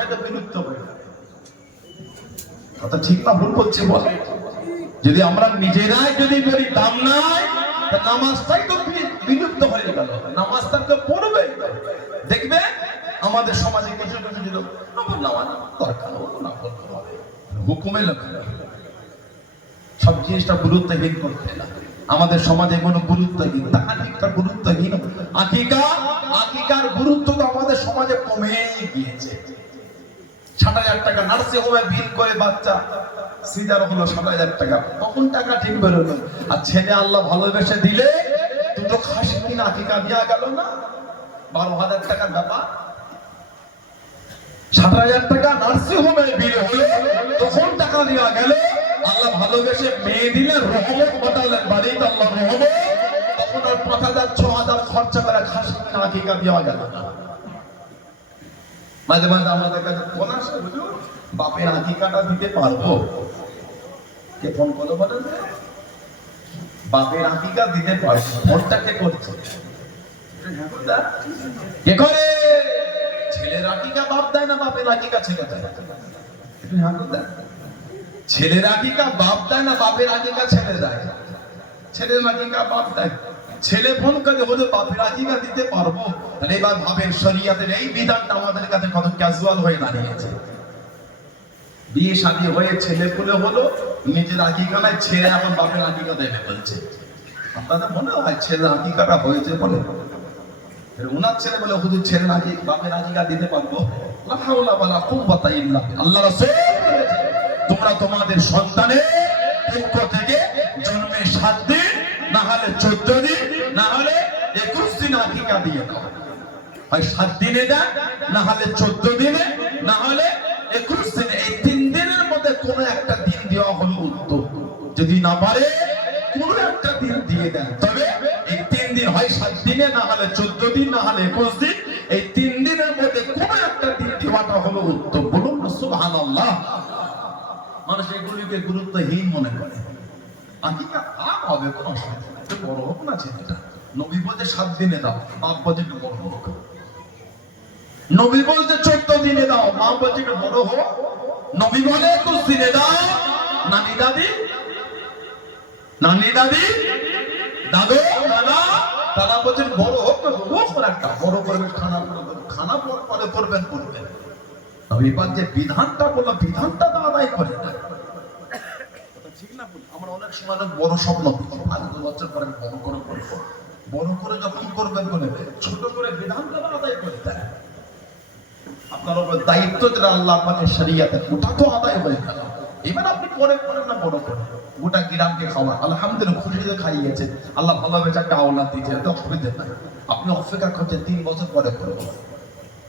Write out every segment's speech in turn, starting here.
নামাজটাই তো বিলুপ্ত হয়ে যাবে। কথা ঠিক না ভুল বলছি বলে? যদি আমরা নিজেরাই যদি বলি দাম নাই, তা নামাজটাই তো বিলুপ্ত হয়ে গেল। নামাজটা তো পড়বে। দেখবে আমাদের সমাজে কিছু কিছু লোক আমার নামাজ দরকার না বলতে হবে, হুকুমে লেখা সব জিনিসটা গুরুত্বহীন করতে না। আমাদের সমাজে কোনো গুরুত্বহীন, তাহারিকটা গুরুত্বহীন। আকিকার গুরুত্ব তো আমাদের সমাজে কমে গিয়েছে। ৬০,০০০ টাকা নার্সিং হোমে বিল করে বাচ্চা সিজার হলো ৬০,০০০ টাকা, তখন টাকা ঠিক বেরোলো। আর ছেলে আল্লাহ ভালোবেসে দিলে দুটো খাসি কিনা আকিকা দেওয়া গেল না, ১২,০০০ টাকার ব্যাপার। ৬০,০০০ টাকা নার্সিং হোমে বিল হলো, তখন টাকা দেওয়া গেল। আল্লাহ ভালোবেসে মেয়ে দিলেন, রহমত ঘটালেন বাড়িতে, আল্লাহ রহমত। তখন আর ৫,০০০ ৬,০০০ খরচা করে খাসি কিনা আকিকা দেওয়া গেল না। মাঝে মাঝে আমাদের কাছে ফোন আসে, হুজুর বাপের আকিকাটা দিতে পারবো? কে ফোন করলো বলেন? বাপের আকিকা দিতে পারবো। ফোনটা কে করছে? কে করে? ছেলের আকিকা বাপ দেয় না, বাপের আকিকা ছেলে দেয়? ছেলের আকিকা বাপ দেয় না, বাপের আকিকা ছেলে দেয়? ছেলের আকিকা বাপ দেয়। ছেলে ফোন করে বলে বাপের আকিকা দিতে পারবো। তাহলে এবার ভাবেন শরিয়াতের এই বিধানটা আমাদের কাছে কত ক্যাজুয়াল হয়ে দাঁড়িয়েছে। বিয়ে শাদী হয়ে ছেলে পুলে হলো, নিজের আকিকা নাই, ছেলে এখন বাপের আকিকা দেবে বলছে। আপনাদের মনে হয় ছেলের আকিকাটা হয়েছে বলে? উনার ছেলে বলে হুজুর ছেলের আকিকা বাপের আকিকা দিতে পারবো? লা হাওলা ওয়ালা কুওয়াতা ইল্লা বিল্লাহ। আল্লাহ রাসূল বলেছেন, তোমরা তোমাদের সন্তানের পক্ষ থেকে জন্মে ৭ দিন, না হলে ১৪ দিন, না হলে ২১ দিন আকিকা দিয়ে দাও। হয় ৭ দিনে দেন, না হলে ১৪ দিনে, না হলে ২১ দিনে। এই ৩ দিনের মধ্যে কোনো একটা দিন দেওয়া হলো উত্তম। যদি না পারে কোনো একটা দিন দিয়ে দেন। তবে এই ৩ দিন হয় ৭ দিনে, না হলে ১৪ দিন, না হলে ২১ দিন। এই ৩ দিনের মধ্যে কোনো একটা দিন দেওয়াটা হলো উত্তম। বলুন সুবহানাল্লাহ। মানুষ এগুলিকে গুরুত্বহীন মনে করে। আকিকা হবে কোনো অসুবিধা নেই, বড় হোক না ছেলেটা। নবী বলতে ৭ দিনে দাও, বাপ বলছে বড় হোক। নবী বলতে ১৪ দিনে দাও, মা বলছে বড় হোক। নবী বলে ২১ দিনে দাও, নানি দাদি দাদু দাদা তারা বলছেন বড় হোক। একটা বড় করবে, খানা পরে করবেন। এবার যে বিধানটা বললাম, বিধানটা তো আদায় করে না। ঠিক না? আমরা অনেক সময় বড় স্বপ্ন দেখি, ৫ বছর পরে বড় করে করবো। বড় করে যখন করবেন বলে ছোট করে বিধানটা আদায় করে দেয়। আপনার উপর দায়িত্ব যেটা আল্লাহ আপনাকে শরিয়াতে, ওটা তো আদায় হয়ে গেল। এবার আপনি পরে করেন না বড় করে, গোটা গ্রামকে খাওয়া আলহামদুলিল্লাহ খুশিতে খাইয়েছে, আল্লাহ ভালোভাবে একটা আওলাদ দিয়েছে, এটা অসুবিধা নাই। আপনি অপেক্ষা করছেন ৩ বছর পরে করবো।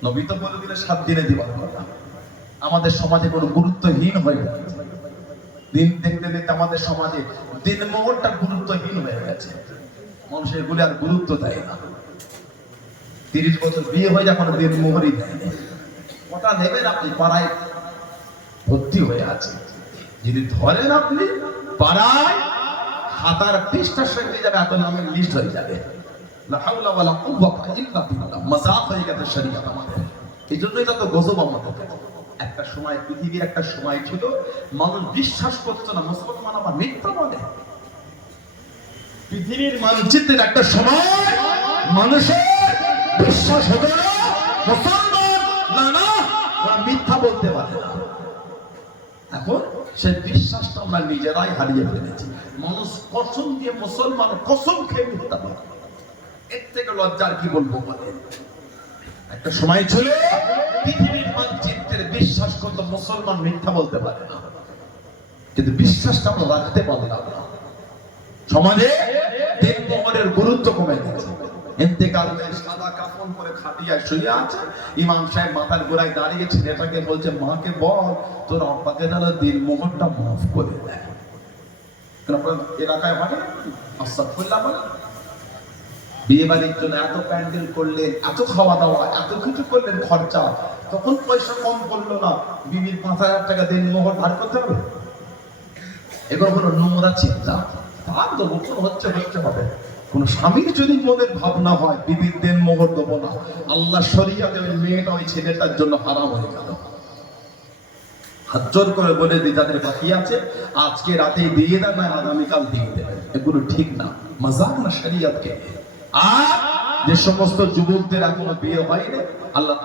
নবী তো বলে দিলে ৭ দিনে দিবার কথা। আমাদের সমাজে কোনো গুরুত্বহীন হয়ে গেছে। দিন দেখতে দেখতে আমাদের সমাজে দিন মোহরটা গুরুত্বহীন হয়ে গেছে। মানুষ এগুলি আর গুরুত্ব দেয় না। ৩০ বছর বিয়ে হয়ে যখন দিন মোহরই দেয় না। ওটা নেবেন আপনি, পাড়ায় ভর্তি হয়ে আছে। যদি ধরেন আপনি পাড়ায় খাতার পৃষ্ঠার সঙ্গে যাবে, এত নামের লিস্ট হয়ে যাবে। লা হাওলা ওয়ালা কুওয়াতা ইল্লা বিল্লাহ। মাযাক হয়ে গেছে শরীয়ত আমাদের। এই জন্যই তো গজব আমাদের। একটা সময়, পৃথিবীর একটা সময় ছিল মানুষ বিশ্বাস করতো না মুসলমান আবার মিথ্যা বলে। পৃথিবীর মানচিত্রের একটা সময় মানুষের বিশ্বাস হতো না মুসলমান না ওরা মিথ্যা বলতে পারে না। এখন সেই বিশ্বাসটা আমরা নিজেরাই হারিয়ে ফেলেছি। মানুষ কসম দিয়ে, মুসলমান কসম খেয়ে মিথ্যা বলে। এর থেকে লজ্জার কি বলবো বলে? একটা সময় ছিল পৃথিবীর মানচিত্রের বিশ্বাস করতো মুসলমান মিথ্যা বলতে পারে না, কিন্তু বিশ্বাসটা আমরা রাখতে পারলাম না। সমাজে দিন মোহরের গুরুত্ব কমে গেছে। ইন্তেকাল হয়ে সাদা কাফন করে খাটিয়ায় শুয়ে আছে, ইমাম সাহেব মাথার গোড়ায় দাঁড়িয়ে ছেলেটাকে বলছে, মাকে বল তোর আব্বাকে যেন দিন মোহরটা মাফ করে দেয়। আপনার এলাকায় মানে আস্তাগফিরুল্লাহ বলে বিয়ে বাড়ির জন্য এত প্যান্ডেল করলেন, এত খাওয়া দাওয়া, এত কিছু করলেন খরচা, তখন পয়সা কম পড়লো না। বিবির ৫,০০০ টাকা দিন মোহর ধার করতে হবে। এবার হলো নোংরা চিন্তা, ধার দেবো, হচ্ছে হবে। কোন স্বামীর যদি মনের ভাবনা হয় বিবির দেন মোহর দেবো না, আল্লাহ শরিয়াতে ওই মেয়েটা ওই ছেলেটার জন্য হারাম হয়ে গেল। হাত জোর করে বলে দিই যাদের বাকি আছে আজকে রাতেই দিয়ে দেন না আগামীকাল দিয়ে দেবেন, এগুলো ঠিক না, মজাক না শরীয়তকে। আর যে সমস্ত যুবকদের এখনো বিয়ে হয়নি আল্লাহ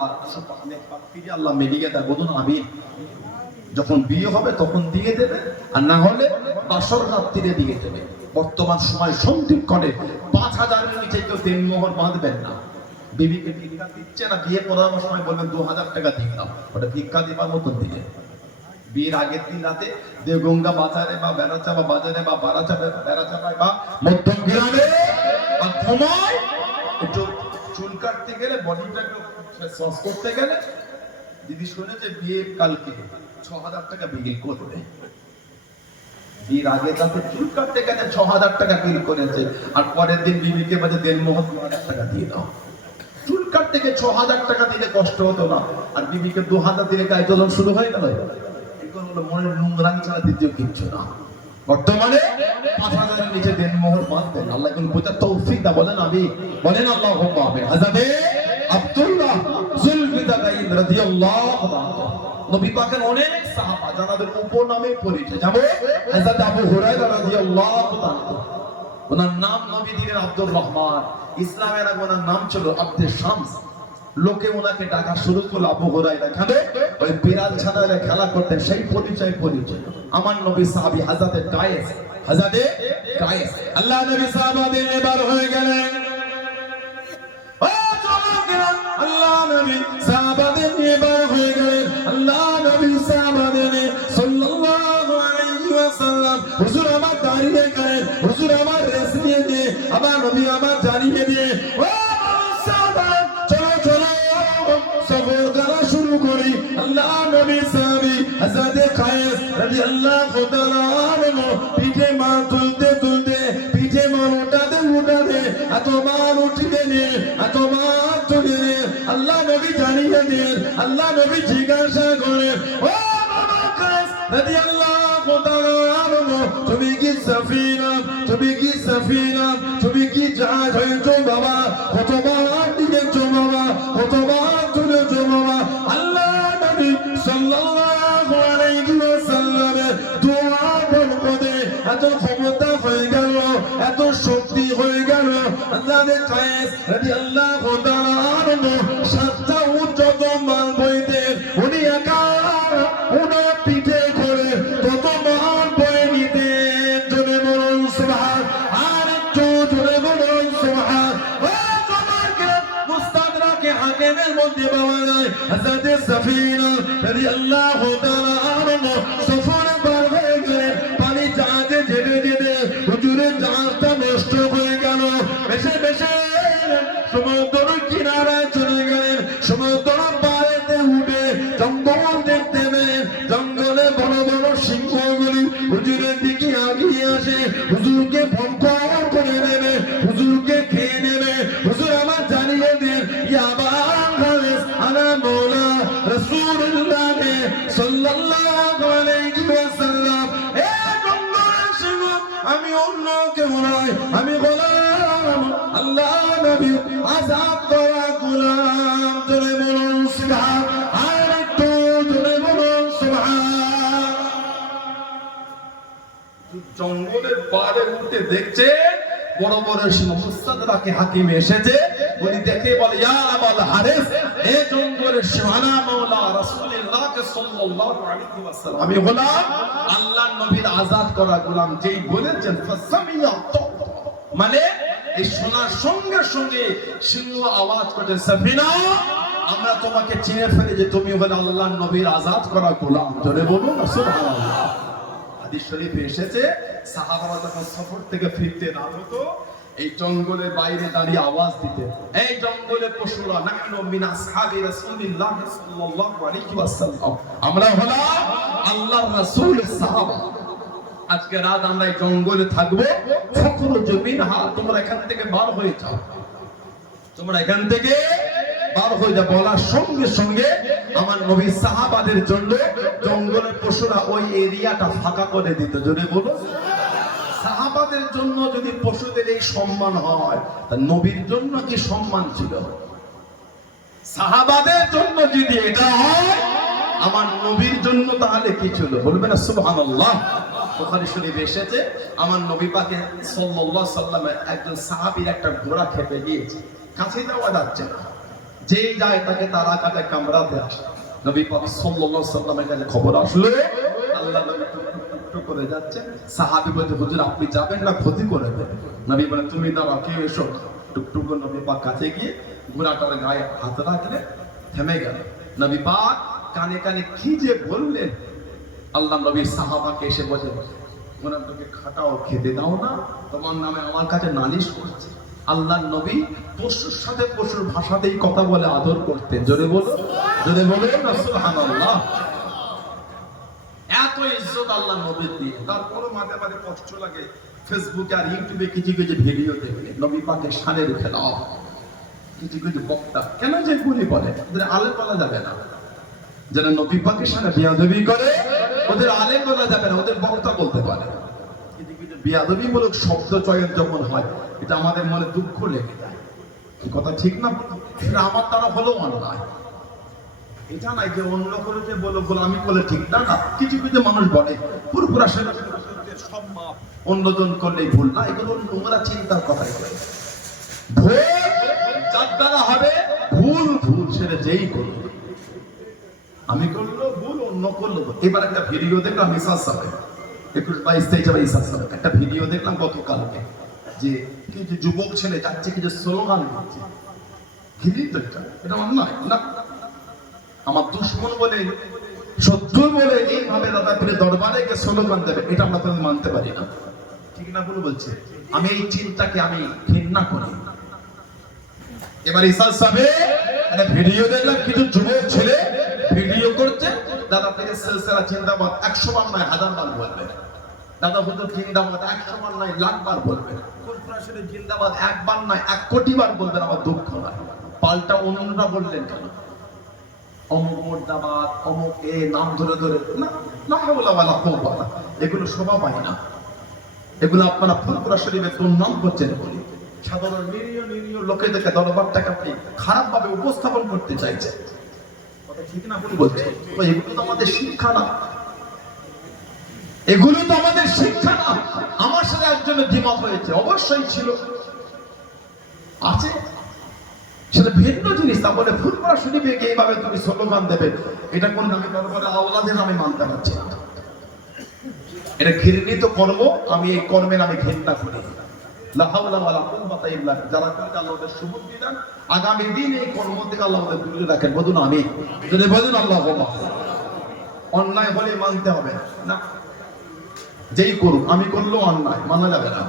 আল্লাহ মিলিয়ে দেয়, বলুন আমিন। যখন বিয়ে হবে তখন দিয়ে দেবে, আর না হলে বাসর রাত্রিরে দিয়ে দেবে। বর্তমান সময় সন্দীপ করে 5,000-এর নিচে কেউ দেনমোহর বাঁধবেন না। বিবিকে ভিক্ষা দিচ্ছে না, বিয়ে করানোর সময় বলবেন 2,000 টাকা দিয়ে দাও, ওটা ভিক্ষা দেবার মতন দিলে। বিয়ের আগের দিন রাতে দেওগঙ্গা বাজারে বা বেড়াচাপা বাজারে বা বেড়াচাপায় বা মধ্যম গ্রামে ঘুমায় একটু চুল কাটতে গেলে, বডিটাকে সস করতে গেলে দিদি শুনেছে বিয়ে কালকে 6,000 টাকা বিল করবে। বিয়ের আগে তাতে চুল কাটতে গেলে 6,000 টাকা বিল করেছে, আর পরের দিন বিবিকে বলে দেনমোহর 2,000 টাকা দিয়ে দাও। চুল কাটতে গিয়ে 6,000 টাকা দিলে কষ্ট হতো না, আর বিবিকে 2,000 দিলে গায়ে জ্বলন শুরু হয়ে গেল। মনের নোংরামি ছাড়া দ্বিতীয় কিচ্ছু না। বর্তমানে 5,000-এর নিচে দেনমোহর বাঁধবেন, আল্লাহ কোন বোঝার তৌফিক দা, বলেন আমি, বলেন আল্লাহুম্মা আমিন। হযরত আব্দুল্লাহ যুলফিদাইন রাদিয়াল্লাহু আনহু, নবী পাকের অনেক সাহাবা যাদের উপনামে পরিচয়, যেমন হযরত আবু হুরায়রা রাদিয়াল্লাহু আনহু, ওনার নাম নবী দিলেন আব্দুর রহমান, ইসলামের আগে ওনার নাম ছিল আব্দে শামস। লোকে ওনাকে ডাকা শুরু করলো আবু হুরায়রা, কেন? ওই বিড়াল ছানারে খেলা করতেন, সেই পরিচয়। আমার নবী সাহাবী হযরত কায়েস, আল্লাহ নবী সাহাবাদের এবার হয়ে গেলেন। ও যুবকেরা, আল্লাহ নবী সাহাবাদের এবার হয়ে গেলেন। আল্লাহ নবী সাহাবাদের সাল্লাল্লাহু আলাইহি ওয়াসাল্লাম হুজুর আমার দাঁড়িয়ে গেলেন, হুজুর আমার রেস নিয়ে দিয়ে, আমার নবী আমার জানিয়ে দিয়ে, ও সাহাবা চলো সফর করা শুরু করি। আল্লাহ নবী সাহাবী হযরত কায়েস রাদিয়াল্লাহু তাআলা আনহু পিঠে মা তুলতে পিঠে মা উঠাতে এত মান উঠিয়ে নিয়ে, এত মান তুলে নিয়ে আল্লাহ নবী জানিয়ে দিন। আল্লাহ নবী জিজ্ঞাসা করে, ও বাবা কায়েস রাদিয়াল্লাহু তাআলা আনহু, তুমি কি সাফিনা, তুমি কি জাহাজ হয়েছো বাবা? কতবার দিয়েছো বাবা, কতবার তুলেছো বাবা? আল্লাহ নবী সাল্লাল্লাহু আলাইহি ওয়াসাল্লামের দোয়া বরকতে এত ক্ষমতা হয়ে গেল, এত শক্তি হয়ে গেল। আল্লাহ কায়েস রাদিয়াল্লাহু তাআলা আনহু 7টা উচ্চত মাল বইতে উনি একা উনার পিঠে করে তত মাল বয়ে নিতেন। জোরে বলুন সুবহান, আর একটু জোরে বলুন সুবহান। ও তোমাকে মুস্তাদরাকে হাকিমের মধ্যে পাওয়া যায় হযরত সাফিনা রাদিয়াল্লাহু তাআলা আনহু সফরে বার হয়ে গেলেন, পানি জাহাজে যেতে হুজুরের জাহাজটা নষ্ট হয়ে গেল। বেশে সমুদ্র কিনারায় চলে গেলেন, সমুদ্র পাড়েতে উঠে জঙ্গল দেখতে পেলেন, জঙ্গলে বড় বড় সিংহগুলি হুজুরের দিকে আগিয়ে আসে, হুজুরকে ভঙ্কর করে নেবে, হুজুরকে খেয়ে নেবে। হুজুর আমার জানিয়ে দেন, ইয়া বাংলাদেশ আনা মৌলা রাসূলুল্লাহ সাল্লাল্লাহু আলাইহি ওয়াসাল্লাম, এ জঙ্গলের সিংহ আমি অন্য কেউ নয়, আমি গোলাম আল্লাহ নবী আযাদ করা গোলাম। জোরে বলুন সুবহান, আর একটু জোরে বলুন সুবহান। জঙ্গলের পাড়ে উঠে দেখছে বড় বড় সিংহ, মুস্তাদরাকে হাকিম এসেছে, উনি দেখে বলে, ইয়া আবাল হারিস, এই জঙ্গলের সিংহানা মাওলা রাসূলুল্লাহ সাল্লাল্লাহু আলাইহি ওয়াসাল্লাম, আমি গোলাম আল্লাহর নবীর আযাদ করা গোলাম। যেই বলেছেন ফাসামিয়া, মানে এই শোনার সঙ্গে সঙ্গে সিংহ আওয়াজ করে, সাফিনা আমরা তোমাকে চিনে ফেলি যে তুমি হলে আল্লাহর নবীর আযাদ করা গোলাম। জোরে বলুন সুবহানাল্লাহ। হাদিস শরীফে এসেছে, সাহাবারা যখন সফর থেকে ফিরতে রাত হতো, এই জঙ্গলের বাইরে দাঁড়িয়ে আওয়াজ দিতেন, এই জঙ্গলের পশুরা, নাহনু মিন আসহাবি রাসূলিল্লাহ সাল্লাল্লাহু আলাইহি ওয়াসাল্লাম, আমরা হলাম আল্লাহর রাসূলের সাহাবা। আজকে রাত আমরা এই জঙ্গলে থাকবো, ফখরুজ মিনহা, তোমরা এখান থেকে বার হয়ে যাও, তোমরা এখান থেকে বার হয়ে যাও। বলার সঙ্গে সঙ্গে আমার নবী সাহাবাদের জন্য জঙ্গলের পশুরা ওই এরিয়াটা ফাঁকা করে দিত। যদি বলো, সাহাবাদের জন্য যদি পশুদের এই সম্মান হয়, তা নবীর জন্য কি সম্মান ছিল? সাহাবাদের জন্য যদি এটা হয়, আমার নবীর জন্য তাহলে কি ছিল? বলবেন না সুবহানাল্লাহ। বুখারী শরীফে এসেছে আমার নবী পাক সাল্লাল্লাহু আলাইহি সাল্লামের একজন সাহাবীর একটা ঘোড়া খেপে গিয়েছে, কাছে যাওয়া যাচ্ছে না, যেই যায় তাকে তারা কাটে কামড়াতে আসে। নবী পাক সাল্লাল্লাহু আলাইহি সাল্লামের কাছে খবর আসলো, আল্লাহ নবী টুকটুক করে যাচ্ছে, সাহাবী বলে হুজুর আপনি যাবেন না, ক্ষতি করে দেবেন। নবী বলে তুমি দাঁড়াও, কেউ এসো। টুকটুক করে নবী পাক কাছে গিয়ে ঘোড়াটার গায়ে হাত রাখলে থেমে গেল। নবী পাক কানে কানে কি যে বললেন, আল্লাহ নবীর সাহাবাকে এসে বলে ঘোড়াটাকে খাটাও, খেতে দাও না, তোমার নামে আমার কাছে নালিশ করছে। আল্লাহ নবী পশুর সাথে পশুর ভাষাতেই কথা বলে আদর করতেন। জোরে বলো, জোরে বলে না সুবহানাল্লাহ। এত ইজ্জত আল্লাহ নবীর দিয়ে, তারপরও মাঝে মাঝে কষ্ট লাগে ফেসবুকে আর ইউটিউবে কিছু কিছু ভিডিও দেখে নবী পাকের শানের খেলাফ, কিছু কিছু বক্তা কেন যে গুলি বলে, ওদের আলেম বলা যাবে না। যারা নবী পাকের সাথে বিয়াদবি করে ওদের আলেম বলা যাবে না, ওদের বক্তা বলতে পারে। কিছু কিছু বিয়াদবিমূলক শব্দ চয়ন যখন হয়, এটা আমাদের মনে দুঃখ লেগে যায়। এই কথা ঠিক না? এটা আমার দ্বারা হলো অন্যায়, এটা নাই যে অন্য করে যে বলো আমি বলে ঠিক না। না, কিছু কিছু মানুষ বলে পুরোপুরা সেটা সব মাপ, অন্যজন করলেই ভুল না, এগুলো নোংরা চিন্তার কথাই বলে। ভুল যার দ্বারা হবে, ভুল ভুল সেটা যেই করবে, আমি করলো ভুল, অন্য করলো। এবার একটা ভিডিও দেখলাম ইসাস সাহেব 21-22 ইসাস সাহেব একটা ভিডিও দেখলাম গতকালকে, যে কিছু যুবক ছেলে যাচ্ছে কিছু স্লোগান দিচ্ছে, ঘৃণিত এটা অন্যায় না। আমার দুশ্মন বলে, শত্রু বলে এইভাবে দাদা পীর দরবারে গিয়ে স্লোগান দেবে, এটা আমরা তো মানতে পারি না। ঠিক না ভুল বলছে? আমি এই চিন্তাকে আমি ঘৃণা করি। এবার ইসাস সাহেব একটা ভিডিও দেখলাম, কিছু যুবক ছেলে ভিডিও করছে, দাদা থেকে সিলসিলা জিন্দাবাদ 100 বার নয় 1000 বার বলবে, দাদা হুজুর জিন্দাবাদ 100 বার নয় লাখ বার বলবে, কোরআন জিন্দাবাদ 1 বার নয় 1 কোটি বার বলবেন। আমার দুঃখ হয়, পাল্টা অন্যরা বললেন কেন? অমুক মুর্দাবাদ, অমুক এ নাম ধরে ধরে না, লা হাওলা ওয়ালা কুওয়াতা, এগুলো শোভা পায় না। এগুলো আপনারা ফুরফুরা শরীফে দুর্নাম করছেন বলি, সাধারণ নিরীহ নিরীহ লোকেদেরকে দরবারটাকে আপনি খারাপ ভাবে উপস্থাপন করতে চাইছেন। কথা ঠিক না ভুল বলছি? এগুলো তো আমাদের শিক্ষা না, এগুলো তো আমাদের শিক্ষা না। আমার সাথে একজনের দ্বিমত হয়েছে, অবশ্যই ছিল, আছে, সেটা ভিন্ন জিনিস। তা বলে ফুরফুরা শরীফে গিয়ে এইভাবে তুমি স্লোগান দেবে, এটা কোন নামে দরবারে আওলাদের আমি মানতে পারছি না। এটা ঘৃণিত কর্ম, আমি এই কর্মের আমি ঘৃণা করি। লা হাওলা ওয়ালা কুওয়াতা ইল্লা বিল্লাহ। যারা করে আল্লাহ ওদের সুবুদ্ধি দেন, আগামী দিন এই কর্ম থেকে আল্লাহ ওদের দূরে রাখেন। বলুন আমিন। যদি বলেন আল্লাহুম্মা। অন্যায় হলে মানতে হবে না, যেই করুক, আমি করলেও অন্যায় মানা যাবে না।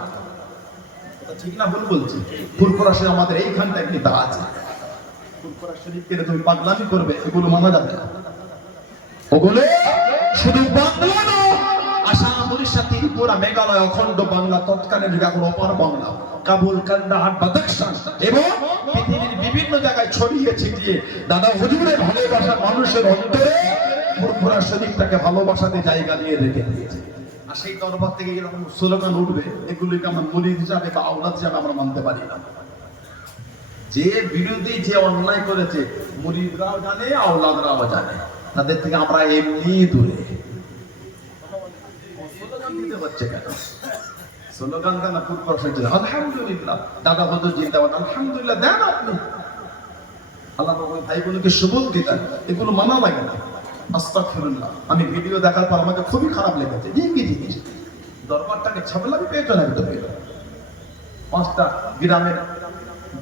ঠিক না ভুল বলছি? ফুরফুরা শরীফ আমাদের এইখানটা একটি দা আছে, ফুরফুরা শরীফকে তুমি পাগলামি করবে, এগুলো মানা যাবে না। ওগুলো শুধু বাংলা না, আসাম, উড়িষ্যা, ত্রিপুরা, মেঘালয়, অখণ্ড বাংলা, তৎকালীন যুগে এখন অপার বাংলা, কাবুল, কান্দাহার, বাদাখশান এবং পৃথিবীর বিভিন্ন জায়গায় ছড়িয়ে ছিটিয়ে দাদা হুজুরের ভালোবাসা মানুষের অন্তরে ফুরফুরা শরীফটাকে ভালোবাসাতে জায়গা নিয়ে রেখে দিয়েছে। আর সেই দরবার থেকে এরকম স্লোগান উঠবে, এগুলিকে আমরা মুরিদ হিসাবে বা আওলাদ হিসাবে আমরা মানতে পারি না। যে বিরোধী, যে অন্যায় করেছে, মুরিদরাও জানে, আওলাদরাও জানে, তাদের থেকে আমরা এমনি দূরে। স্লোগান দিতে হচ্ছে কেন? স্লোগান দেন আলহামদুলিল্লাহ, দাদা হুজুর জিন্দাবাদ, আলহামদুলিল্লাহ দেন আপনি, আল্লাহ ভাই বোনকে সুবুদ্ধি দেন, এগুলো মানা লাগে না। আস্তাগফিরুল্লাহ। আমি ভিডিও দেখার পর আমাকে খুবই খারাপ লেগেছে। কি জিনিস, দরবারটাকে ছাবলাবি পেয়েছ না? একদম 5টা গ্রামের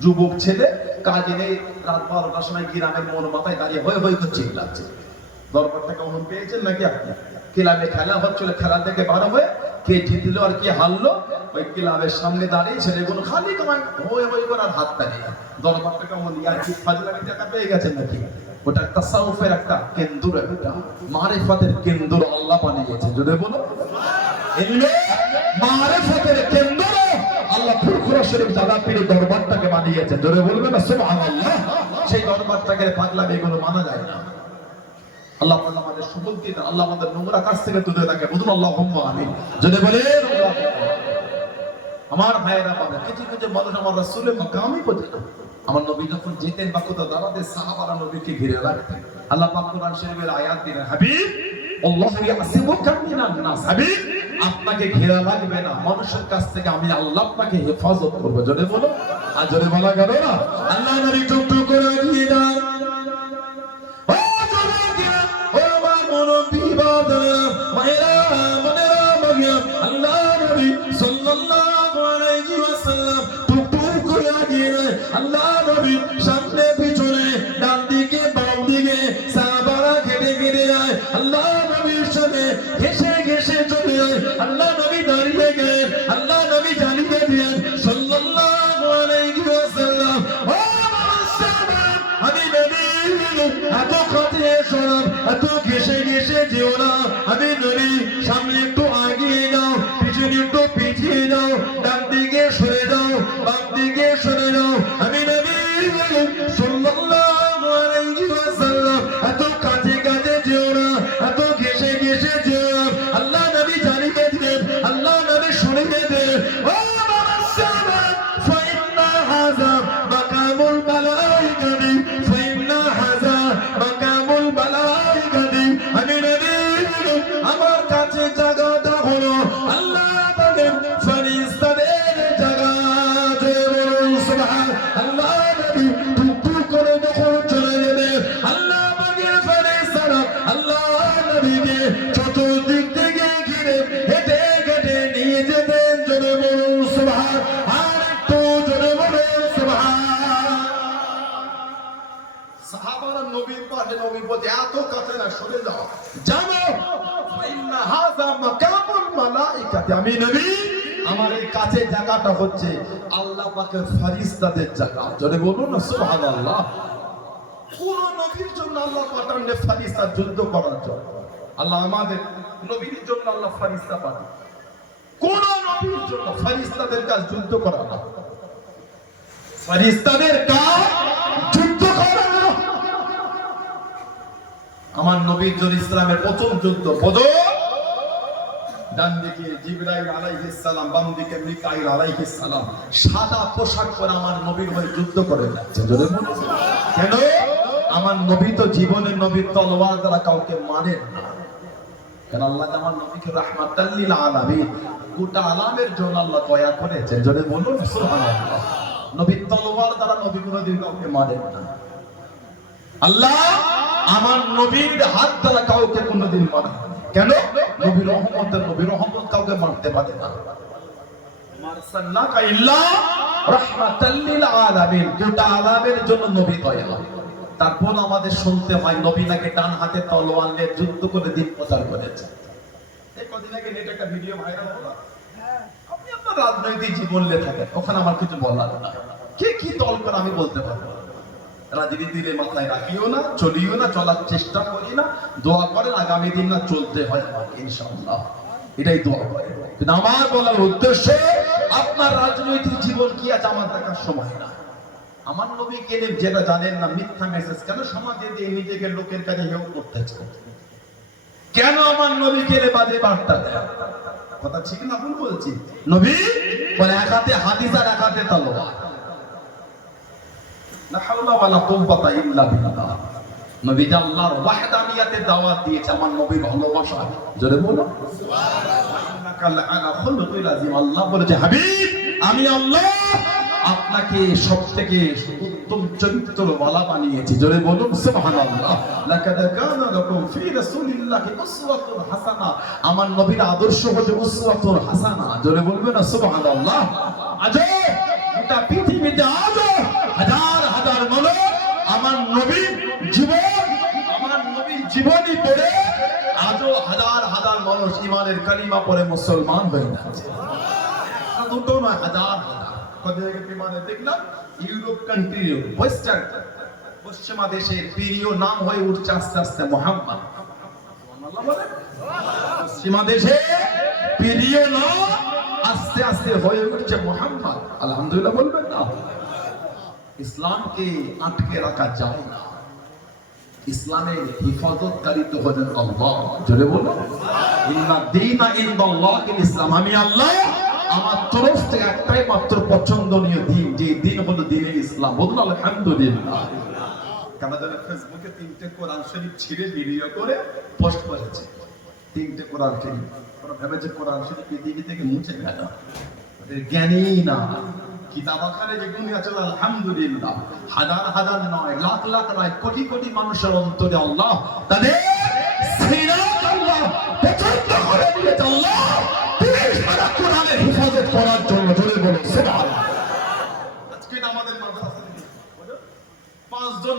যুবক ছেলে কাজে নেই, রাত 12টার সময় গ্রামের মোড় মাথায় দাঁড়িয়ে হয়ে হয়ে করছে চিল্লাচ্ছে। দরবারটাকে কেমন পেয়েছেন নাকি আপনি? ক্লাবে খেলা হচ্ছিল, খেলা থেকে বার হয়ে কে জিতলো আর কে হারলো, ওই ক্লাবের সামনে দাঁড়িয়ে ছেলেগুলো খালি কমায় হয়ে হয়ে করে আর হাত তাড়িয়ে। দরবারটা কেমন ইয়ার কি ফাজলামি টাকা পেয়ে গেছেন নাকি? ওটা তাসাউফের একটা কেন্দ্র, একটা মারিফাতের কেন্দ্র আল্লাহ বানিয়েছে। যদি বলো এমনি মারিফাতের কেন্দ্র আল্লাহ ফুরফুরা শরীফ দাদা পীরের দরবারটাকে বানিয়েছে। জোরে বলবে না সুবহানাল্লাহ। সেই দরবারটাকে পাগলামি এগুলো মানা যায় না। আল্লাহ আমাদের সুবুদ্ধি দেন, আল্লাহ আমাদের নোংরা কাজ থেকে দূরে রাখে। বলুন আল্লাহুম্মা আমিন। যদি বলেন আমার ভাইয়েরা পাবে, কিছু কিছু মানুষ আমার রাসূলের মাকামই বোঝে না, আমার নবী যখন যেতেন বা কোথাও দাঁড়াতে সাহাবারা নবীকে ঘিরে রাখতেন। আল্লাহ পাক কোরআন শরীফের আয়াত দিলেন, হাবিব আল্লাহু ইয়াসিমুকা মিনান নাস, হাবিব আপনাকে ঘেরা লাগবে না মানুষের কাছ থেকে, আমি আল্লাহ আপনাকে হেফাজত করব। জোরে বলো, আর জোরে বলা গেল না? আল্লাহ নবী টুকটুক করে দিয়ে দেন। ও জোরে দিয়ে ও আমার নবী বাদরা মায়েরা মনেরা মাগিয়া আল্লাহ নবী সাল্লাল্লাহু আলাইহি ওয়াসাল্লাম টুকটুক করে দিয়ে দেন। আল্লাহ নবী সামনে পিছনে ডান দিকে বাম দিকে সাহাবারা ঘিরে ঘিরে যায়। আল্লাহ নবীর সাথে ঘেষে ঘেষে চলে যায়। আল্লাহ নবী দাঁড়িয়ে গেলেন। আল্লাহ নবী জানিয়ে দিলেন সাল্লাল্লাহু আলাইহি ওয়াসাল্লাম, ও সাহাবা আমি নবী এত কাছে এসো না, এত ঘেষে ঘেষে যেও না। আমি নবী সামনে একটু আগিয়ে যাও, পিছনে একটু পিছিয়ে যাও, ডান দিকে সরে যাও, বাম দিকে সরে যাও। আমি নবী সাল্লাল্লাহু আলাইহি ওয়াসাল্লাম এত কাছে কাছে যেও না, এত ঘেষে ঘেষে যেও না। আল্লাহ নবী জানিয়ে দিলেন, আল্লাহ নবী শুনিয়ে দিলেন, ও বাবা সাহাবা ফাইন্না হাযা মাকামুল মালাইকাতি, ফাইন্না হাযা মাকামুল মালাইকাতি। আমি নবী আমার কাছে জায়গাটা হলো আল্লাহ পাকের ফেরেশতাদের জায়গা। জোরে বলুন সুবহান আল্লাহ। নবী টুকটুক করে যখন চলে যাবে আল্লাহ পাকের ফেরেশতারা আল্লাহ নবীকে চতুর্দিক থেকে ঘিরে হেঁটে হেঁটে নিয়ে যেতেন। জোরে বলুন সুবহান, আর একটু জোরে বলুন সুবহান। সাহাবারা নবীর পাশে, নবীর প্রতি এত কাছে না, সরে যাও, জানো ফাইন্না হাযা মাকামুল মালাইকাতি, আমি নবী আমার এই কাছে জায়গাটা হচ্ছে আল্লাহ পাকের ফেরেশতাদের জায়গা। জোরে বলুন না সুবহানাল্লাহ। কোন নবীর জন্য আল্লাহ পাঠান ফেরেশতা যুদ্ধ করার জন্য? আল্লাহ আমাদের নবীর জন্য আল্লাহ ফেরেশতা পাঠান। কোন নবীর জন্য ফেরেশতাদের কাজ যুদ্ধ করা না, ফেরেশতাদের কাজ যুদ্ধ করা না। আমার নবীর জন্য ইসলামের প্রথম যুদ্ধ বদর। ডান দিকে জিবরাইল আলাইহিস সালাম, বাম দিকে মিকাইল আলাইহিস সালাম সাদা পোশাক পরে আমার নবীর হয়ে যুদ্ধ করে যাচ্ছে। জোরে বলুন কেন? আমার নবী তো জীবনের নবী, তলোয়ার দ্বারা কাউকে মারেন না। কারণ আল্লাহ আমার নবীকে রাহমাতাল লিল আলামিন, গোটা আলামের জন্য আল্লাহ দয়া করেছেন। জোরে বলুন সুবহানাল্লাহ। নবী তলোয়ার দ্বারা নবী কোনদিন কাউকে মারেন না। আল্লাহ আমার নবীর হাত দ্বারা কাউকে কোনদিন মারে না। কেন? নবীর রহমতের, নবীর রহমত কাউকে মারতে পারে না। মারসালনাকা ইল্লা রাহমাতাল লিল আলামিন, গোটা আলামের জন্য নবী দয়া। তারপর আমাদের শুনতে হয় নবী নাকি ডান হাতে তলোয়ার নিয়ে যুদ্ধ করে দিন প্রচার করেছে। এই কদিন আগে নেটে একটা ভিডিও ভাইরাল হলো। আপনি আপনার রাজনৈতিক জীবন নিয়ে থাকেন, ওখানে আমার কিছু বলার না। কে কি দল করে আমি বলতে পারবো। রাজনীতির মাথায় রাখিও না, চলিও না, চলার চেষ্টা করি না, দোয়া করেন আগামী দিন না চলতে হয় আমাকে ইনশাআল্লাহ, এটাই দোয়া করেন। কিন্তু আমার বলার উদ্দেশ্য আপনার রাজনৈতিক জীবন কি আছে আমার দেখার সময় না। আমার নবী কেনে যেটা জানেন না, মিথ্যা মেসেজ কেন সমাজে দিয়ে নিজেকে লোকের কাছে হেয় করতেছে? কেন আমার নবী কেনে বাজে বার্তা দেয়? কথা ঠিক না ভুল বলছি? নবী বলে এক হাতে হাদিস আর এক হাতে তলোয়ার। লা হাওলা ওয়ালা কুওয়াতা ইল্লা বিল্লাহ। নবী আল্লাহর ওয়াহদানিয়াতে দাওয়াত দিয়েছে, আমার নবী ভালোবাসা। জোরে বলো সুবহানাল্লাহ। ইন্নাকা লাআলা খুলুকিল আযীম। আল্লাহ বলেছে হাবিব আমি আল্লাহ আপনাকে সবথেকে উত্তম চরিত্রওয়ালা বানিয়েছি। জোরে বলুন সুবহানাল্লাহ। লাকাদ কানা লাকুম ফি রাসূলিল্লাহি উসওয়াতুন হাসানাহ। আমার নবীর আদর্শ হচ্ছে উসওয়াতুন হাসানাহ। জোরে বলবেন না সুবহানাল্লাহ। আজ গোটা পৃথিবীতে আজ হাজার হাজার মানুষ আমার নবীর জীবনী পড়ে আজও হাজার হাজার মানুষ ঈমানের কালিমা পড়ে মুসলমান হয়ে যাচ্ছে। দুটো নয়, হাজার হাজার। দেখলাম ইউরোপ কান্ট্রি, ওয়েস্টার্ন পশ্চিমা দেশের প্রিয় নাম হয়ে উঠছে আস্তে আস্তে মুহাম্মদ। পশ্চিমা দেশে প্রিয় নাম আস্তে আস্তে হয়ে উঠছে মুহাম্মদ। আলহামদুলিল্লাহ বলবেন না? ইসলামকে আটকে রাখা যায় না। ইসলামের হিফাজতকারী তো হলেন আল্লাহ। জোরে বলো ইন্না দীনা ইনদাল্লাহিল ইসলাম। আমি আল্লাহ আমার তরফ থেকে একটাই মাত্র পছন্দনীয় দিন, যে দিন হলো দ্বীনে ইসলাম। বলুন আলহামদুলিল্লাহ। কানাডার ফেসবুকে 3টে কোরআন শরীফ ছিঁড়ে ভিডিও করে পোস্ট করেছে। 3টে কোরআন শরীফ, ওরা ভেবেছে কোরআন শরীফ পৃথিবী থেকে মুছে গেল। জ্ঞানী না, কিতাব আকারে যে দুনিয়া চলে আলহামদুলিল্লাহ। হাজার হাজার নয়, লাখ লাখ নয়, কোটি কোটি মানুষের অন্তরে আল্লাহ তাদের সিরাত আল্লাহ পছন্দ করে দিয়েছে। আল্লাহ তিনি সারা কোরআনের হিফাজত করার জন্য জোরে বলো সুবহানাল্লাহ। আজকে আমাদের মাদ্রাসায় 5 জন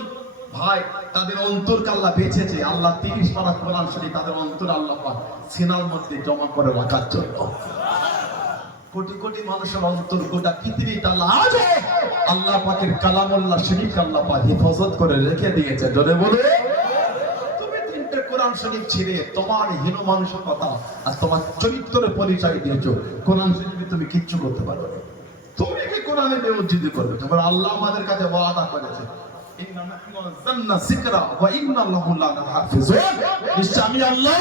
ভাই তাদের অন্তরকে আল্লাহ বেঁচেছে। আল্লাহ 30 পারা কোরআন শরীফ তাদের অন্তরে আল্লাহ পাক সিনার মধ্যে জমা করে রাখার জন্য। কোটি কোটি মানুষের অন্তর, গোটা পৃথিবীটা আল্লাহ পাকের কালামুল্লাহ শরীফ আল্লাহ পাক হেফাজত করে রেখে দিয়েছে। জোরে বলে তুমি 3টে কোরআন শরীফ ছিঁড়ে তোমার হীন মানসিকতা আর তোমার চরিত্রের পরিচয় দিয়েছো। কোরআন শরীফে তুমি কিচ্ছু করতে পারবে না। তুমি কি কোরআনে বেউজ্জিদি করবে? তবে আল্লাহ আমাদের কাছে ওয়াদা করেছে, ইন্না নাহনু নাযালনা যিকরা ওয়া ইন্না লাহু লাহাফিজুন। নিশ্চয় আমি আল্লাহ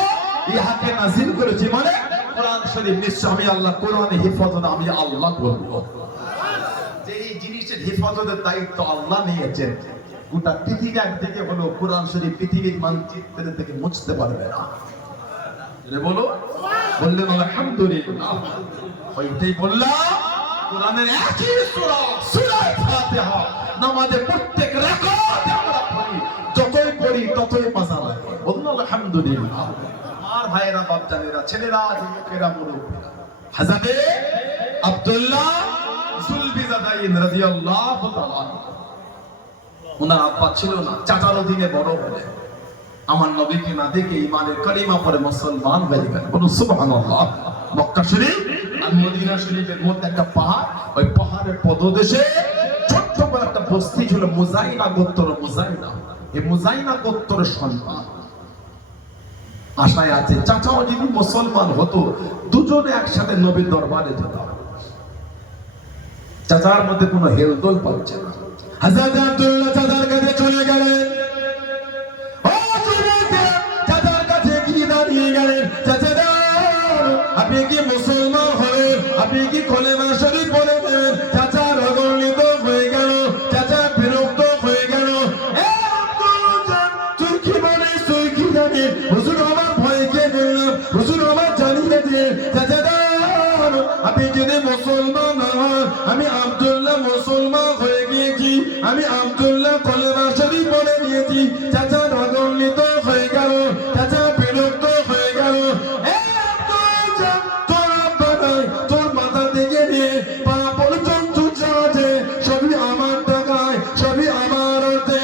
ইহাকে নাযিল করেছি, মানে কোরআন শরীফ। নিশ্চয় আমি আল্লাহ কোরআনে হেফাজত আমি আল্লাহ করব। যে এই জিনিসের হেফাজতের দায়িত্ব আল্লাহ নিয়েছেন। গোটা পৃথিবী একদিকে হলো কোরআন শরীফ পৃথিবীর মানচিত্র থেকে মুছতে পারবে না। বলো, বললেন আলহামদুলিল্লাহ। ওইটাই বললাম, কোরআনের একই সূরা, সূরা ফাতিহা নামাজে প্রত্যেক রাকাতে আমরা পড়ি, যতই পড়ি ততই মজা লাগে। বলুন আলহামদুলিল্লাহ। আমার ভাইয়েরা, বাপজানেরা, ছেলেরা, যুবকেরা, মুরব্বীরা, হযরত আব্দুল্লাহ যুলবিজাদাইন রাদিয়াল্লাহু তাআলা, ওনার আব্বা ছিল না, চাচার অধীনে বড় হলেন। আমার নবীকে না দেখে ঈমানের কালিমা পড়ে মুসলমান হয়ে গেলেন। বলুন সুবহানাল্লাহ। মক্কা শরীফ আর মদিনা শরীফের মধ্যে একটা পাহাড়, ওই পাহাড়ের পদদেশে ছোট্ট করে একটা বস্তি ছিল, মুজাইনা গোত্র। মুজাইনা, এই মুজাইনা গোত্রের সন্তান আশায় আছে চাচাও যদি মুসলমান হতো, দুজনে একসাথে নবীর দরবারে যেত। চাচার মধ্যে কোনো হেলদোল পাচ্ছে না। হযরত আব্দুল্লাহ চাচার কাছে চলে গেলেন। ও যুবকেরা, চাচার কাছে গিয়ে দাঁড়িয়ে গেলেন, চাচা আপনি কি মুসলমান হলেন? আপনি কি কলেমা শরীফ পড়ে নেবেন? চাচা রাগান্বিত হয়ে গেল, চাচা বিরক্ত হয়ে গেল। এ আব্দুল্লাহ, তুই কি বলিস? তুই কি জানিস? হুজুর আমার ভয়কে বললাম, হুজুর আমার জানিয়ে দিয়ে। চাচা আপনি যদি মুসলমান না হন, আমি আব্দুল্লাহ মুসলমান হয়ে গিয়েছি, আমি আব্দুল্লাহ কলেমা শরীফ পড়ে নিয়েছি। চাচা রাগান্বিত হয়ে গেল, চাচা বিরক্ত হয়ে গেল। তোর মাথা থেকে নিয়ে পা পর্যন্ত যা আছে সবই আমার টাকায়, সবই আমার অর্থে।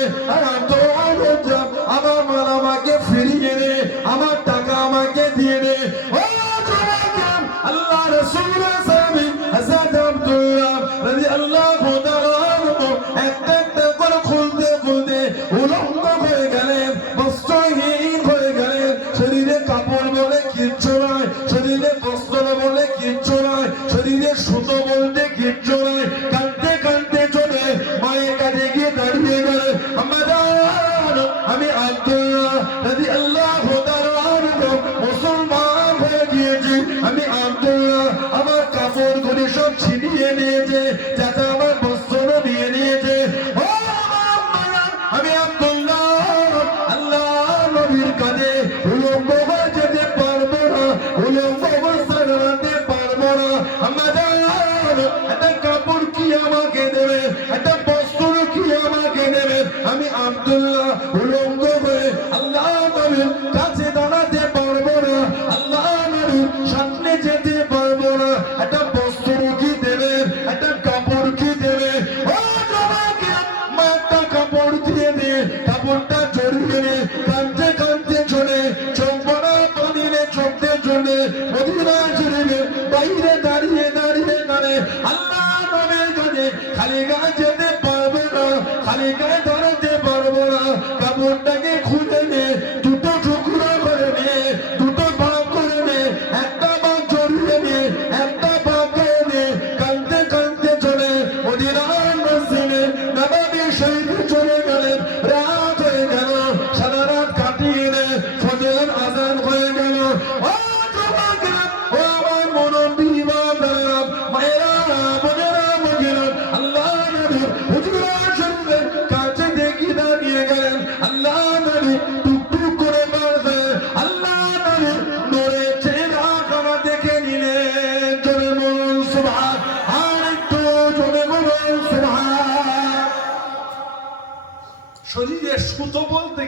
আমার মাল আমাকে ফিরিয়ে দে, আমার টাকা আমাকে দিয়ে দে। ও আল্লাহ রাসূল সাহাবী হযরত আব্দুল্লাহ রাদিয়াল্লাহু তাআলা আনহু একটা একটা করে খুলতে খুলতে উলঙ্গ হয়ে গেলেন, বস্ত্রহীন হয়ে গেলেন। শরীরে কাপড় বলে কিচ্ছু নাই, শরীরে বস্ত্র বলে কিচ্ছু নাই, শরীরে সুতো বলতে কিচ্ছু নাই। কাঁদতে কাঁদতে চলে মায়ের কাছে গিয়ে দাঁড়িয়ে গেলেন। আমি আব্দুল্লাহ রাদিয়াল্লাহু তাআলা আনহু মুসলমান হয়ে গিয়েছি। আমি আব্দুল্লাহ, আমার কাপড় গুলি সব ছিনিয়ে নিয়েছে, চাচা আমার বস্ত্র নিয়ে নিয়েছে। ও আমি আব্দুল্লাহ আল্লাহ নবীর কাছে উলঙ্গ হয়ে যেতে পারবো না, উলঙ্গ অবস্থায় দাঁড়াতে পারবো না। আমাদের একটা কাপড় কি আমাকে দেবে? একটা বস্ত্র কি আমাকে দেবে? আমি আব্দুল্লাহ উলঙ্গ হয়ে আল্লাহ নবীর কাছে দাঁড়াতে পারবো না, আল্লাহ নবীর সামনে যেতে পারবো না। একটা বস্ত্র কি দেবে? একটা কাপড় কি দেবে? ও জমাকে মা একটা কাপড় দিয়ে দিয়ে কাপড়টা জড়িয়ে নিয়ে কাঁদতে কাঁদতে চলে চম্পনা পানিরে চলতে চলে মদিনা শরীফের বাইরে দাঁড়িয়ে দাঁড়িয়ে দাঁড়িয়ে আল্লাহ নবীর কাছে খালি গায়ে যেতে পারবে না, খালি গায়ে দাঁড়াতে পারবো না। কাপড়টাকে খুলে নিয়ে দুটো টুকরো করে নিয়ে, দুটো ভাগ করে নিয়ে, একটা ভাগ জড়িয়ে নিয়ে, একটা ভাগ করে নিয়ে কাঁদতে কাঁদতে চলে মদিনার মসজিদে নববী শরীফে চলে গেলেন। রাত হয়ে গেল, সারা রাত কাটিয়ে দেয়, ফজরের আযান হয়ে গেল। ও যুবকেরা, ও আমার মুরব্বী বাবারা,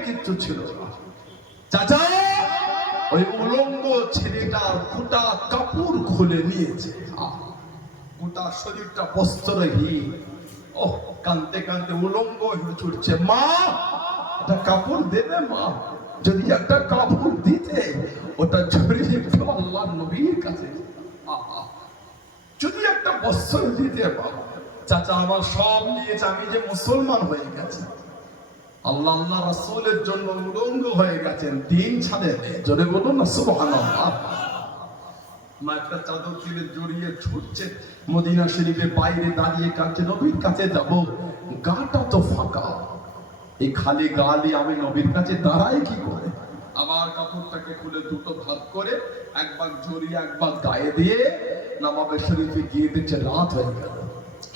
কিচ্ছু ছিল না। চাচা ওই উলঙ্গ ছেলেটা গোটা কাপড় খুলে নিয়েছে, গোটা শরীরটা বস্ত্রহীন। ও কাঁদতে কাঁদতে উলঙ্গ হয়ে ছুটছে, মা একটা কাপড় দেবে মা, যদি একটা কাপড় দিতে ওটা ছড়িয়ে আল্লাহ নবীর কাছে, যদি একটা বস্ত্র দিতে বাবা। চাচা আমার সব নিয়েছে, আমি যে মুসলমান হয়ে গেছি, আল্লাহ আল্লাহ রাসূলের জন্য উলঙ্গ হয়ে গেছেন, দিন ছাড়েন। জোরে বলুন না সুবহানাল্লাহ। মা একটা চাদর তুলে জড়িয়ে ছুটছে মদিনা শরীফের বাইরে দাঁড়িয়ে কাছে নবীর কাছে যাব, গাটা তো ফাঁকা, এই খালি গালি আমি নবীর কাছে দাঁড়াই কি করে? আবার কাপড়টাকে খুলে দুটো ভাগ করে একবার জড়িয়ে একবার গায়ে দিয়ে নবাবে শরীফে গিয়ে দেখছে রাত হয়ে গেল।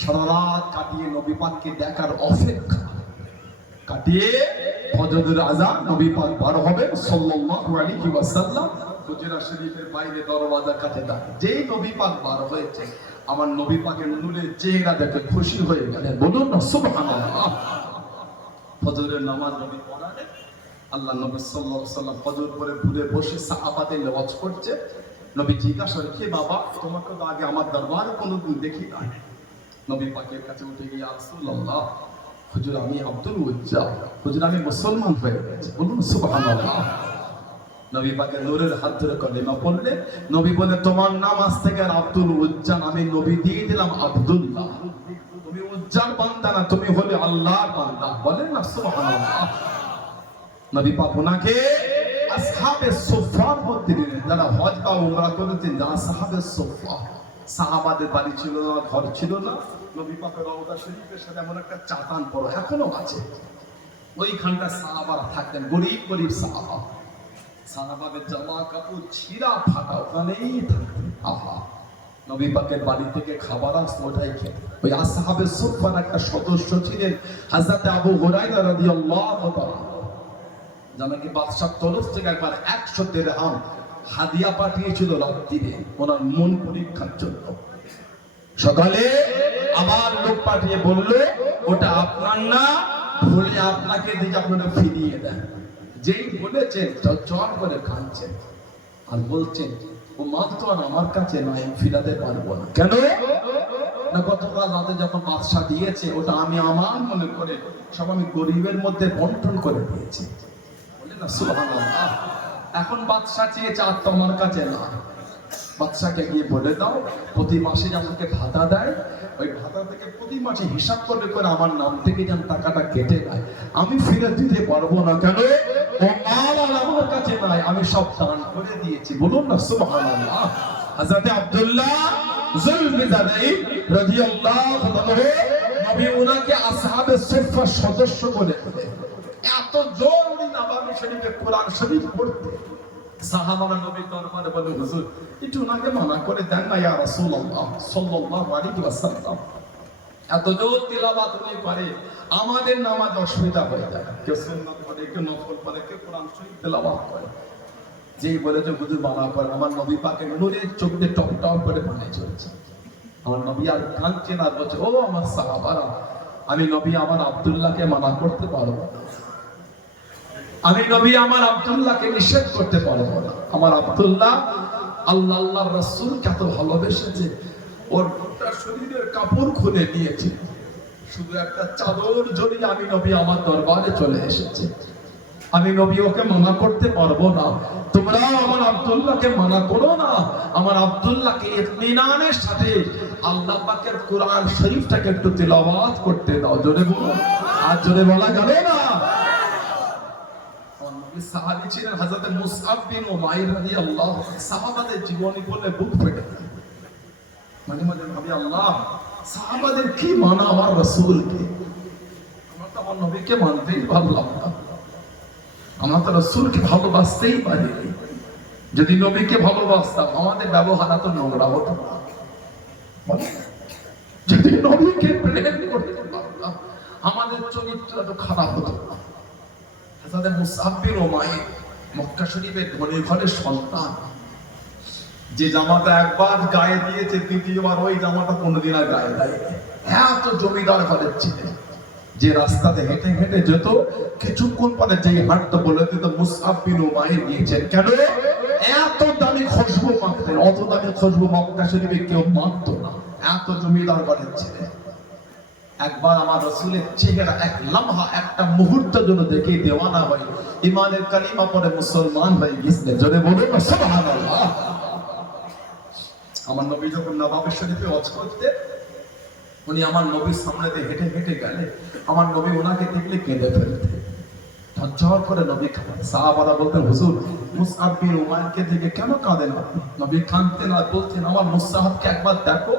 সারা রাত কাটিয়ে নবী পাককে দেখার অপেক্ষা কাটিয়ে ফজরের আযান নবী পাক বার হবে সাল্লাল্লাহু আলাইহি ওয়াসাল্লাম হুজরা শরীফের বাইরে দরওয়াজার কাছে দাঁড়িয়ে। যেই নবী পাক বার হয়েছে আমার নবী পাকের নূরের চেহারা দেখে খুশি হয়ে গেলেন, বলুন না সুবহানাল্লাহ। ফজরের নামাজ নবী পড়ালেন, আল্লাহ নবী সাল্লাল্লাহু আলাইহি ওয়াসাল্লাম ফজর পরে ঘুরে বসে সাহাবাদের নামাজ পড়ছে। নবী জিজ্ঞাসা করে, কে বাবা, তোমাকে তো আগে আমার দরবারে কোনোদিন দেখি নাই। নবী পাকের কাছে উঠে গিয়ে, ইয়া রাসূলুল্লাহ, হুজুর আমি আব্দুল উজ্জা, হুজুর আমি মুসলমান হয়ে গেছি, বলুন সুবহানাল্লাহ। নবী পাকের নূরের হাত ধরে কলেমা পড়লে নবী বলে, তোমার নাম আজ থেকে আর আব্দুল উজ্জা, আমি নবী দিয়ে দিলাম আব্দুল্লাহ। তুমি উজ্জার বান্দা না, তুমি হলে আল্লাহর বান্দা, বলেন না সুবহানাল্লাহ। নবী পাক ওনাকে আসহাবে সুফফার মধ্যে দিলেন, যারা হজ বা উমরা করেছেন, যারা সাহাবে সুফফা, সাহাবাদের বাড়ি ছিল না, ঘর ছিল না, নবী পাকের রওজা শরীফের সাথে এমন একটা চাতান পড়ো এখনো আছে, ওইখানটা সাহাবারা থাকতেন, গরিব গরিব সাহাবা, সাহাবাদের জামা কাপড় ছিঁড়া ফাটা ওখানেই থাকতেন। আহা, নবী পাকের বাড়ি থেকে খাবার আসতো, ওটাই খেতেন। ওই আসহাবে সুফফার একটা সদস্য ছিলেন হযরত আবু হুরায়রা রাদিয়াল্লাহু তাআলা, জানাকি বাদশার তরফ থেকে একবার 100 দিরহাম হাদিয়া পাঠিয়েছিল রাত্রিরে ওনার মন পরীক্ষার জন্য। সকালে আবার লোক পাঠিয়ে বলল, ওটা আপনার না, ভুলে আপনাকে দিয়ে আপনারা ফিরিয়ে দেন। যেই বলেছেন চট করে খাচ্ছেন আর বলছেন, ও মাল তো আর আমার কাছে নাই, ফিরাতে পারবো না। কেন না, গতকাল রাতে যখন বাদশা দিয়েছে ওটা আমি আমার মনে করে সব আমি গরিবের মধ্যে বন্টন করে দিয়েছি, বলেন না সুবহানাল্লাহ। এখন বাদশা চেয়েছে আর তোমার কাছে না, বাদশাকে গিয়ে বলে দাও প্রতি মাসে আমাকে ভাতা দেয়, ওই ভাতা থেকে প্রতি মাসে হিসাব করে করে আমার নাম থেকে যেন টাকাটা কেটে দেয়, আমি ফিরে দিতে পারবো না। কেন, ও মাল আর আমার কাছে নাই, আমি সব দান করে দিয়েছি, বলুন না সুবহানাল্লাহ। হযরত আব্দুল্লাহ যুলবিজাদাই রাদিয়াল্লাহু তাআলা নবী ওনাকে আসহাবে সুফফার সদস্য করে দিলেন। এত জোর উনি নববী শরীফে কোরআন শরীফ পড়তে, সাহাবারা নবীর দরবারে বলে, হুজুর একটু ওনাকে মানা করে দেন না ইয়া রাসূলুল্লাহ সাল্লাল্লাহু আলাইহি ওয়াসাল্লাম, এত জোর তিলাওয়াত উনি করে আমাদের নামাজ অসুবিধা হয়ে যায়, কেউ সুন্নাত পড়ে, কেউ নফল পড়ে, কেউ কোরআন শরীফ তেলাওয়াত করে। যেই বলেছে হুজুর মানা করে, আমার নবী পাকের নূরের চোখে টপ টপ করে পানি চলছে। আমার নবী আর কাঁদছেন আর বলছে, ও আমার সাহাবারা, আমি নবী আমার আব্দুল্লাহকে মানা করতে পারবো না, আমি নবী আমার আব্দুল্লাহকে নিষেধ করতে পারবো না। আমার আব্দুল্লাহ আল্লাহ আল্লাহর রাসূলকে এত ভালোবেসেছে, ওর গোটা শরীরের কাপড় খুলে দিয়েছে, শুধু একটা চাদর জড়িয়ে আমি নবী আমার দরবারে চলে এসেছে, আমি নবী ওকে মানা করতে পারবো না, তোমরা আমার আব্দুল্লাহকে মানা করো না, আমার আব্দুল্লাহকে ইতমিনানের সাথে আল্লাহ পাকের কোরআন শরীফটাকে একটু তেলাওয়াত করতে দাও। জোরে বলো, আর জোরে বলা যাবে না। সাহাবী ছিলেন হযরত মুসআব বিন উমাইর রাদিয়াল্লাহু আনহু, সাহাবাদের জীবনী বলে বুক ফেটে যায়। মানে ভাবি আল্লাহ, সাহাবাদের কি মানা আমার রাসূলকে, আমরা তো আমার নবীকে মানতেই পারলাম না, আমরা তো রাসূলকে ভালোবাসতেই পারিনি। যদি নবীকে ভালোবাসতাম আমাদের ব্যবহার এত নোংরা হতো না, যদি নবীকে প্রেম করতে পারতাম আমাদের চরিত্র এত খারাপ হতো না। হযরত মুসআব বিন উমাইর মক্কা শরীফের ধনী ঘরের সন্তান, যে জামাটা একবার গায়ে দিয়েছে দ্বিতীয়বার ওই জামাটা কোনোদিন আর গায়ে দেয়নি, এত জমিদার ঘরের ছিলেন। যে রাস্তাতে হেঁটে হেঁটে যেত, কিছুক্ষণ পরে যেই হাঁটতে বলে দিত মুসআব বিন উমাইর গিয়েছেন। কেন? এত দামি খুশবু মাখতেন, অত দামি খুশবু মক্কা শরীফে কেউ মাখতো না, এত জমিদার বাড়ির ছেলে। একবার আমার রাসূলের চেহারা এক লম্হা, একটা মুহূর্তের জন্য দেখে দেওয়ানা হয়, ইমানের কালিমা পড়ে মুসলমান হয়ে গেছে। জোরে বলুন না সুবহানাল্লাহ। আমার নবী যখন নবাবের শরীফে ওয়াজ করতেন, উনি আমার নবীর সামনে দিয়ে হেঁটে হেঁটে গেলে আমার নবী ওনাকে দেখলে কেঁদে ফেলতেন। ঝরঝর করে নবী কাঁদেন। সাহাবারা বলতেন, হুজুর মুসআব বিন উমাইরকে দেখে কেন কাঁদেন আপনি? নবী কাঁদতেন আর বলতেন, আমার মুসআবকে একবার দেখো।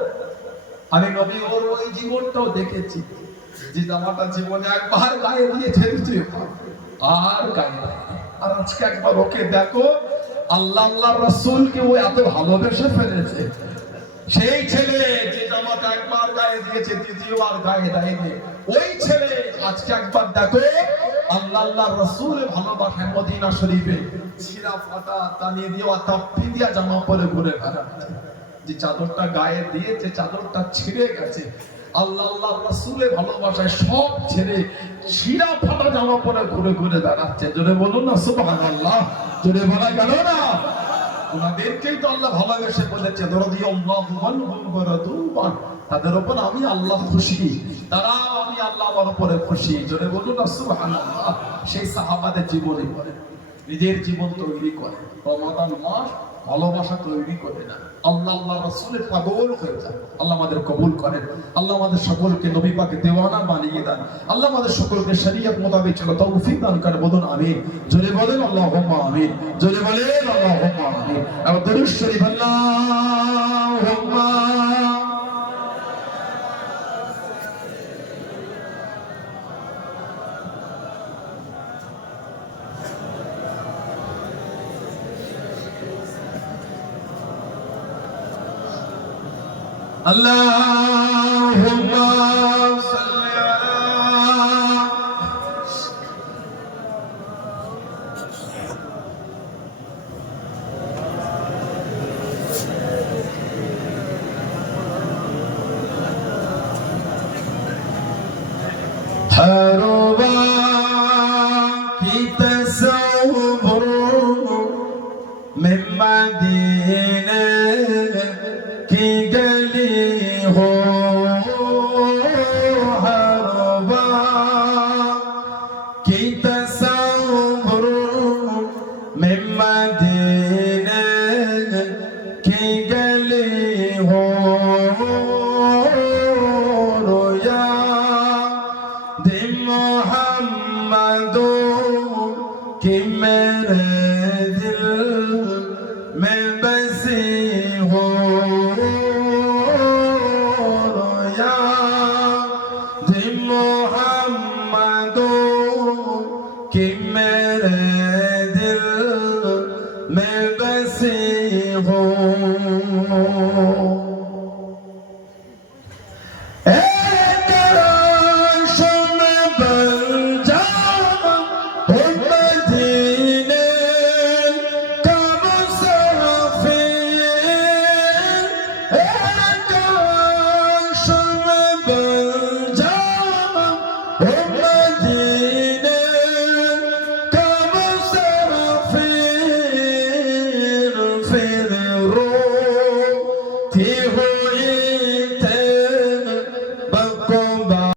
আমি নবী ওর ওই জীবনটাও দেখেছি, যে জামাটা জীবনে একবার গায়ে দিয়েছে আর গায়ে দেয়নি। আর আজকে একবার ওকে দেখো, আল্লাহ আল্লাহর রাসূলকে ও এত ভালোবেসে ফেলেছে। সেই ছেলে যে জামাটা একবার গায়ে দিয়েছে, দ্বিতীয় আর গায়ে দেয়নি, ওই ছেলে আজকে একবার দেখো আল্লাহ আল্লাহর রাসূলের ভালোবাসায় মদিনা শরীফে ছিঁড়া ফাটা টানিয়ে দেওয়া তাপ্পি দিয়া জামা পরে ঘুরে বেড়াচ্ছে। যে চাদরটা গায়ে দিয়েছে, চাদরটা ছিঁড়ে গেছে, আল্লাহ আল্লাহর রাসূলের ভালোবাসায় সব ছেড়ে ছিঁড়া ফাটা জামা পরে ঘুরে ঘুরে বেড়াচ্ছে। জোরে বলুন না সুবহানাল্লাহ। জোরে বলা গেল না? ওনাদেরকেই তো আল্লাহ ভালোবেসে বলেছে, রাদিয়াল্লাহু আনহুম ওয়া রাদু আন, তাদের উপর আমি আল্লাহ খুশি, তারাও আমি আল্লাহ আমার উপরে খুশি। জোরে বলুন না সুবহানাল্লাহ। সেই সাহাবাদের জীবনী করে, নিজের জীবন তৈরি করে। রমাদান মাস ভালোবাসা তৈরি করে না, আল্লাহ আল্লাহ রাসূলের পাগল হয়ে যায়। আল্লাহ আমাদের কবুল করেন, আল্লাহ আমাদের সকলকে নবী পাকে দেওয়ানা বানিয়ে দেন, আল্লাহ আমাদের সকলকে শরীয়ত মোতাবেক চলা তৌফিক দান করেন। বলুন আমিন। জোরে বলেন আল্লাহুম্মা আমিন। জোরে বলেন আল্লাহুম্মা আমিন। আর দরুদ শরীফ আল্লাহুম্মা Allahumma salli ala Harwa ki tasawwur min Madina ki हो हरवा की तसव्वुर में मदीने की गली हो रोया दे मोहम्मदो कि मेरे दिल में बसी हो कि मेरे दिल में बसी हो। एक रोशन बन जाओ मदीने का मुसाफिर, एक रोशन बन जाओ मदीने फिर रोती हुई